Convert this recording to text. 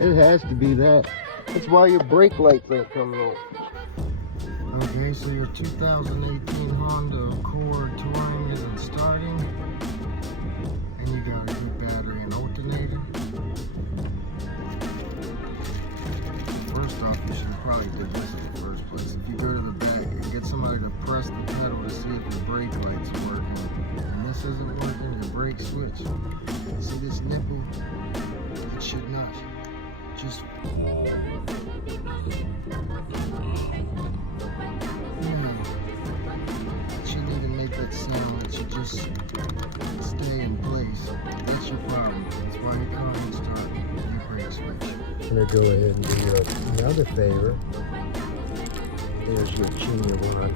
It has to be that. That's why your brake lights ain't coming on. Okay, so your 2018 Honda Accord Touring isn't starting. And you got a good battery and alternator. First off, you should probably do this in the first place. If you go to the back and get somebody to press the pedal to see if your brake lights are working, and this isn't working, your brake switch. See this nipple? It should not. Just it shouldn't even make that sound. It should just stay in place. That's your problem. That's why you can't start your brake switch. I'm gonna go ahead and do you another favor. There's your Junior 100.